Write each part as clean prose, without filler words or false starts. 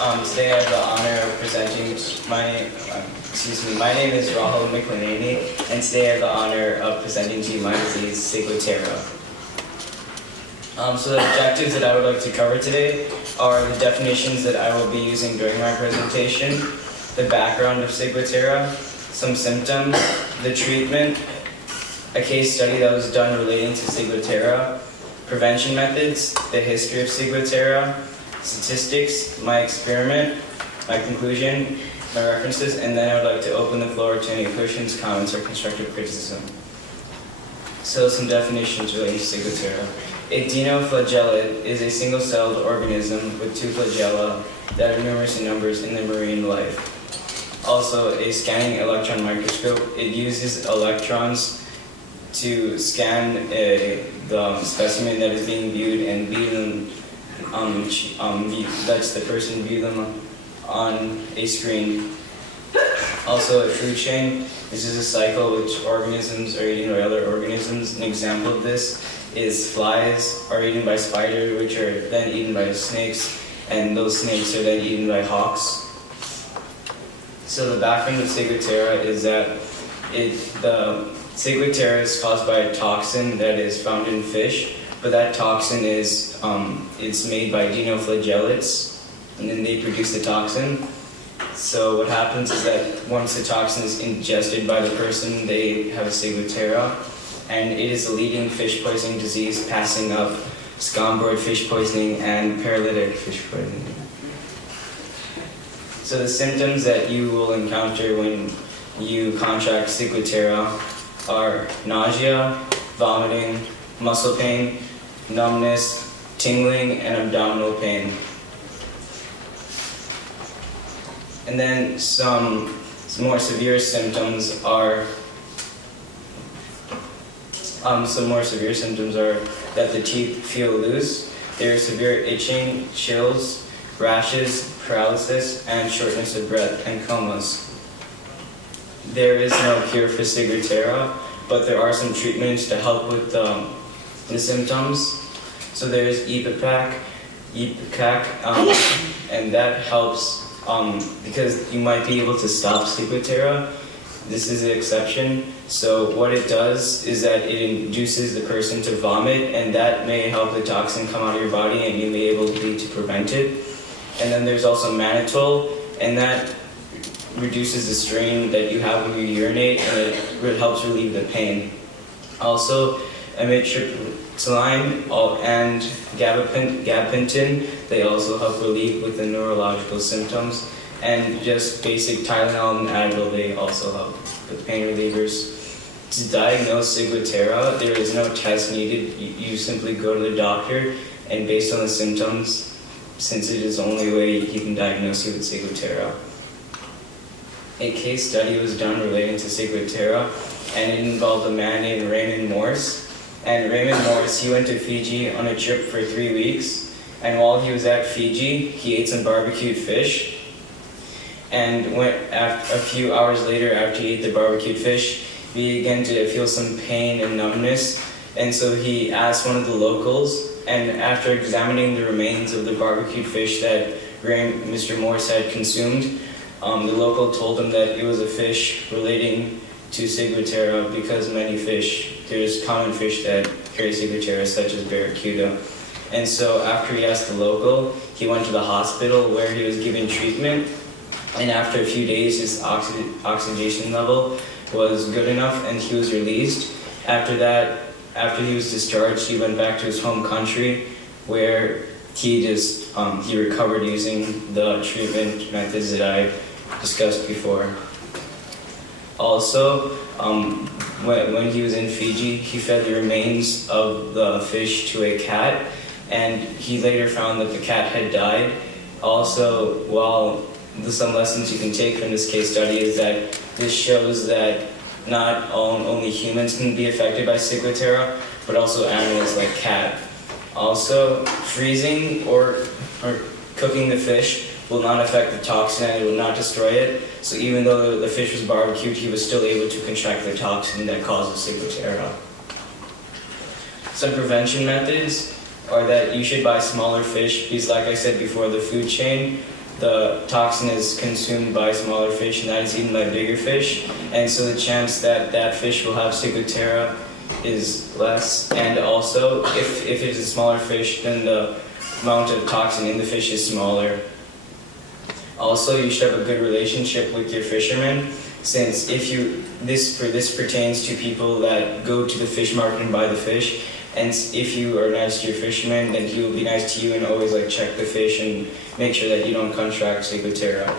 Today I have the honor of presenting my name is Rahul Mikkilneni, and today I have the honor of presenting to you my disease, Ciguatera. So the objectives that I would like to cover today are the definitions that I will be using during my presentation, the background of Ciguatera, some symptoms, the treatment, a case study that was done relating to Ciguatera, prevention methods, the history of Ciguatera, statistics, my experiment, my conclusion, my references, and then I would like to open the floor to any questions, comments, or constructive criticism. So some definitions relating to Ciguatera. A dinoflagellate is a single-celled organism with two flagella that are numerous in numbers in the marine life. Also, a scanning electron microscope. It uses electrons to scan the specimen that is being viewed and view them. Lets the person view them on a screen. Also, a food chain. This is a cycle which organisms are eaten by other organisms. An example of this is flies are eaten by spiders, which are then eaten by snakes, and those snakes are then eaten by hawks. So the background of Ciguatera is that the Ciguatera is caused by a toxin that is found in fish, but that toxin is it's made by dinoflagellates, and then they produce the toxin. So what happens is that once the toxin is ingested by the person, they have a Ciguatera, and it is a leading fish poisoning disease, passing up scombroid fish poisoning and paralytic fish poisoning. So the symptoms that you will encounter when you contract Ciguatera are nausea, vomiting, muscle pain, numbness, tingling, and abdominal pain. And then some more severe symptoms are that the teeth feel loose, there is severe itching, chills, rashes, paralysis, and shortness of breath, and comas. There is no cure for Ciguatera, but there are some treatments to help with the symptoms. So there's Ipecac, and that helps because you might be able to stop Ciguatera. This is an exception. So what it does is that it induces the person to vomit, and that may help the toxin come out of your body, and you may be able to prevent it. And then there's also mannitol, and that reduces the strain that you have when you urinate, and it helps relieve the pain. Also, amitriptyline and gabapentin, they also help relieve with the neurological symptoms. And just basic Tylenol and Advil, they also help with pain relievers. To diagnose Ciguatera, there is no test needed. You simply go to the doctor, and based on the symptoms, since it is the only way he can diagnose you with Ciguatera. A case study was done relating to Ciguatera, and it involved a man named Raymond Morse. And Raymond Morse, he went to Fiji on a trip for 3 weeks, and while he was at Fiji, he ate some barbecued fish. And a few hours later, after he ate the barbecued fish, he began to feel some pain and numbness. And so he asked one of the locals, and after examining the remains of the barbecued fish that Mr. Morse had consumed, the local told him that it was a fish relating to Ciguatera, because there's common fish that carry Ciguatera, such as barracuda. And so after he asked the local, he went to the hospital where he was given treatment. And after a few days, his oxygenation level was good enough, and he was released. After that, after he was discharged, he went back to his home country, where he recovered using the treatment methods that I discussed before. Also, when he was in Fiji, he fed the remains of the fish to a cat, and he later found that the cat had died. Also, some lessons you can take from this case study is that this shows that not only humans can be affected by Ciguatera, but also animals like cat. Also, freezing or cooking the fish will not affect the toxin, and it will not destroy it. So even though the fish was barbecued, he was still able to contract the toxin that causes Ciguatera. Some prevention methods are that you should buy smaller fish because, like I said before, the food chain, the toxin is consumed by smaller fish and that is eaten by bigger fish, and so the chance that that fish will have ciguatera is less. And also, if it is a smaller fish, then the amount of toxin in the fish is smaller. Also, you should have a good relationship with your fishermen, since this pertains to people that go to the fish market and buy the fish. And if you are nice to your fisherman, then he will be nice to you and always check the fish and make sure that you don't contract ciguatera.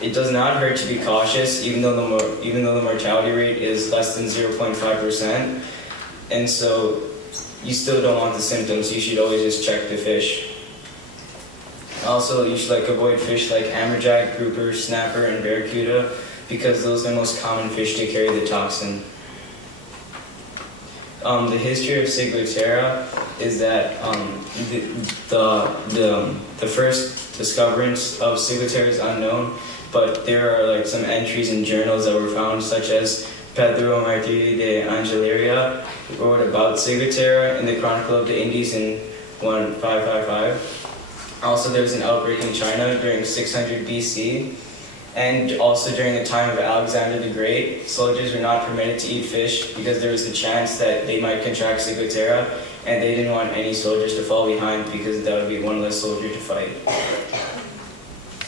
It does not hurt to be cautious, even though the mortality rate is less than 0.5%. And so you still don't want the symptoms. You should always just check the fish. Also, you should avoid fish like amberjack, grouper, snapper, and barracuda, because those are the most common fish to carry the toxin. The history of ciguatera is that the first discoverance of ciguatera is unknown, but there are some entries in journals that were found, such as Pedro Martiri de Angeleria wrote about ciguatera in the Chronicle of the Indies in 1555. Also, there was an outbreak in China during 600 BC. And also during the time of Alexander the Great, soldiers were not permitted to eat fish because there was a chance that they might contract ciguatera, and they didn't want any soldiers to fall behind because that would be one less soldier to fight.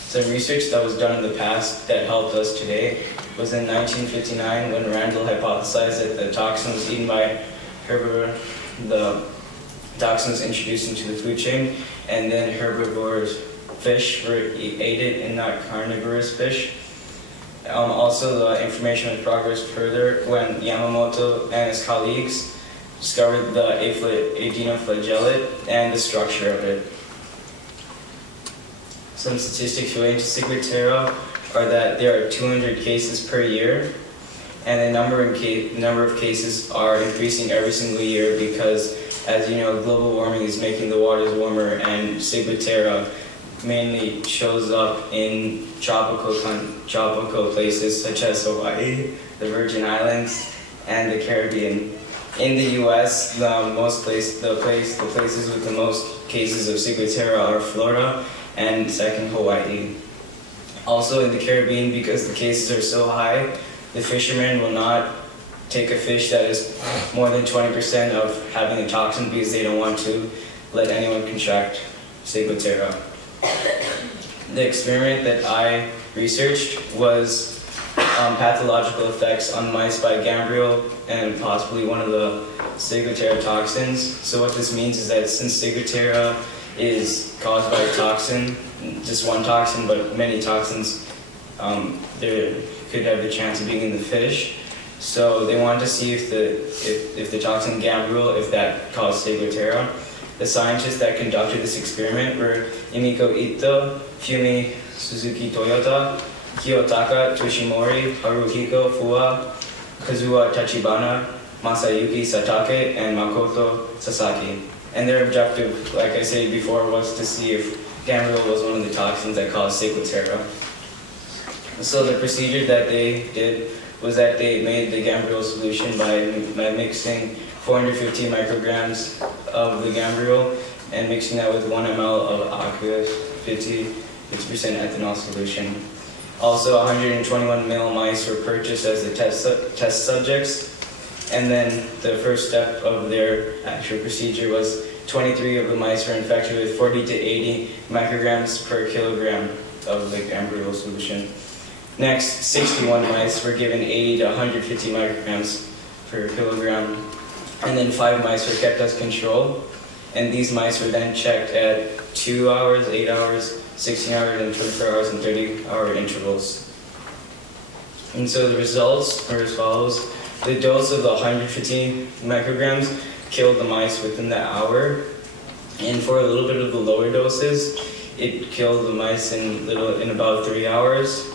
Some research that was done in the past that helped us today was in 1959 when Randall hypothesized that the toxin was eaten by herbivore. The toxin was introduced into the food chain, and then herbivores fish were ate it and not carnivorous fish. Also, the information was progressed further when Yamamoto and his colleagues discovered the adenoflagellate and the structure of it. Some statistics relating to ciguatera are that there are 200 cases per year, and the number of cases are increasing every single year because, as you know, global warming is making the waters warmer, and ciguatera mainly shows up in tropical places such as Hawaii, the Virgin Islands, and the Caribbean. In the U.S., the places with the most cases of ciguatera are Florida and second Hawaii. Also in the Caribbean, because the cases are so high, the fishermen will not take a fish that is more than 20% of having a toxin because they don't want to let anyone contract ciguatera. The experiment that I researched was pathological effects on mice by gambriel and possibly one of the ciguatera toxins. So what this means is that since ciguatera is caused by a toxin, just one toxin, but many toxins, there could have the chance of being in the fish. So they wanted to see if the toxin gambriel, if that caused ciguatera. The scientists that conducted this experiment were Emiko Ito, Fumi Suzuki Toyota, Kiyotaka Toshimori, Haruhiko Fuwa, Kazuo Tachibana, Masayuki Satake, and Makoto Sasaki. And their objective, like I said before, was to see if gambriel was one of the toxins that caused ciguatera. So the procedure that they did was that they made the gambriel solution by mixing 450 micrograms of the gambriel and mixing that with 1 ml of aqueous 50% ethanol solution. Also, 121 male mice were purchased as the test subjects, and then the first step of their actual procedure was 23 of the mice were infected with 40 to 80 micrograms per kilogram of the gambriel solution. Next, 61 mice were given 80 to 150 micrograms per kilogram, and then 5 mice were kept as control, and these mice were then checked at 2 hours, 8 hours, 16 hours, and 24 hours and 30-hour intervals. And so the results are as follows. The dose of the 150 micrograms killed the mice within the hour, and for a little bit of the lower doses, it killed the mice in about 3 hours.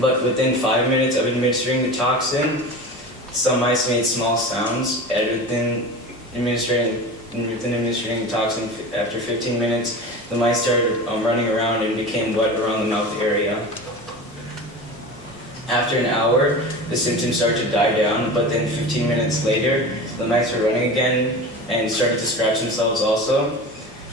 But within 5 minutes of administering the toxin, some mice made small sounds, and within administering the toxin, after 15 minutes, the mice started running around and became wet around the mouth area. After an hour, the symptoms started to die down, but then 15 minutes later, the mice were running again and started to scratch themselves also.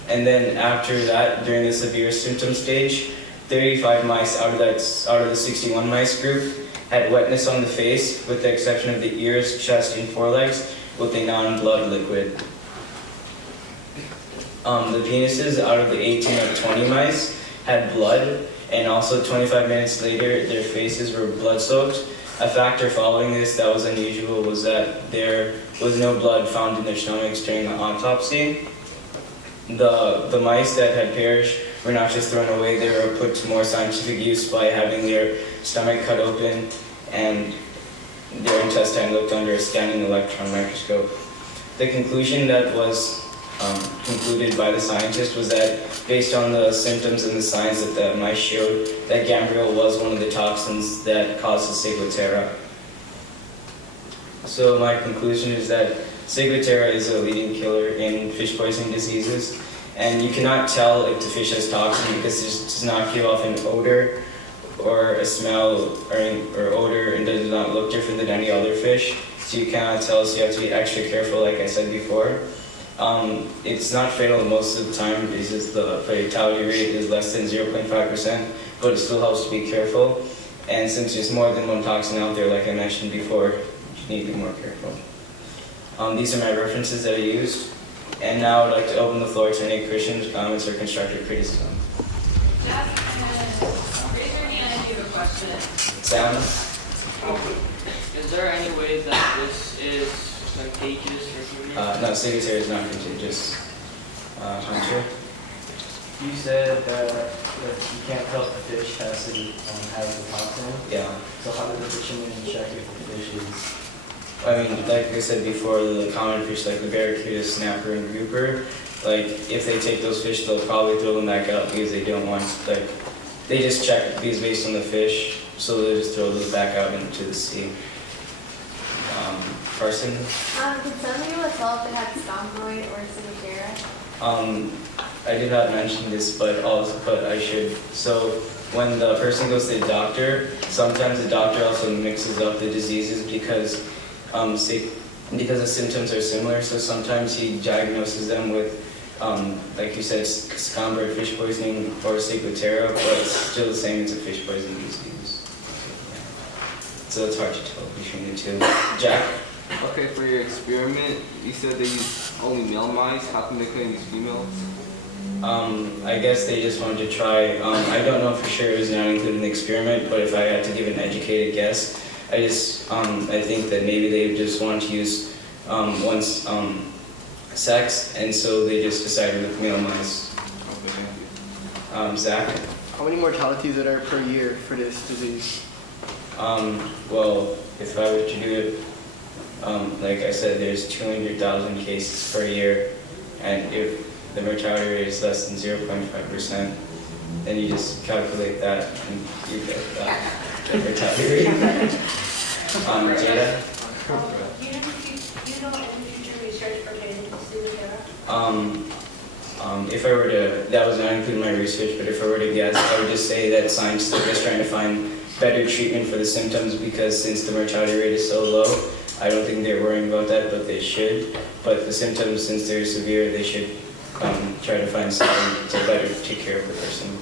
And then after that, during the severe symptom stage, 35 mice out of the 61 mice group had wetness on the face, with the exception of the ears, chest, and forelegs, with a non-blood liquid. The penises out of the 18 of 20 mice had blood, and also 25 minutes later, their faces were blood-soaked. A factor following this that was unusual was that there was no blood found in their stomachs during the autopsy. The mice that had perished were not just thrown away, they were put to more scientific use by having their stomach cut open and their intestine looked under a scanning electron microscope. The conclusion that was concluded by the scientist was that based on the symptoms and the signs that the mice showed, that gambriel was one of the toxins that causes ciguatera. So my conclusion is that ciguatera is a leading killer in fish poisoning diseases, and you cannot tell if the fish has toxin because it does not give off an odor or a smell or odor, and does not look different than any other fish. So you cannot tell, so you have to be extra careful like I said before. It's not fatal most of the time because the fatality rate is less than 0.5%, but it still helps to be careful. And since there's more than one toxin out there, like I mentioned before, you need to be more careful. These are my references that I used. And now I'd like to open the floor to any questions, comments, or constructive criticism. Raise your hand if you have a question. Sam? Is there any way that this is contagious or humans? No, ciguatera is not contagious. Hunter? You said that you can't tell if the fish has the toxin. Yeah. So how did the fisherman check if the fish is? I mean, like I said before, the common fish like the barracuda, snapper, and grouper, like if they take those fish, they'll probably throw them back out because they don't want, like, they just check these based on the fish, so they'll just throw those back out into the sea. Carson? Did some of you tell if it had stomproid or ciguatera? I did not mention this, but I should. So when the person goes to the doctor, sometimes the doctor also mixes up the diseases because the symptoms are similar. So sometimes he diagnoses them with, like you said, scombroid fish poisoning or ciguatera, but it's still the same. It's a fish poisoning disease. So it's hard to tell between the two. Jack? Okay, for your experiment, you said they used only male mice. How come they couldn't use females? I guess they just wanted to try. I don't know for sure it was not included in the experiment, but if I had to give an educated guess, I think that maybe they just wanted to use one's sex, and so they just decided with male mice. Okay, thank you. Zach? How many mortalities are there per year for this disease? Well, if I were to do it, like I said, there's 200,000 cases per year, and if the mortality rate is less than 0.5%, then you just calculate that and you get the mortality rate. Jada? You know any future research pertaining to ciguatera? If I were to, that was not included in my research, but if I were to guess, I would just say that scientists are just trying to find better treatment for the symptoms because since the mortality rate is so low, I don't think they're worrying about that, but they should. But the symptoms, since they're severe, they should try to find something to better take care of the person.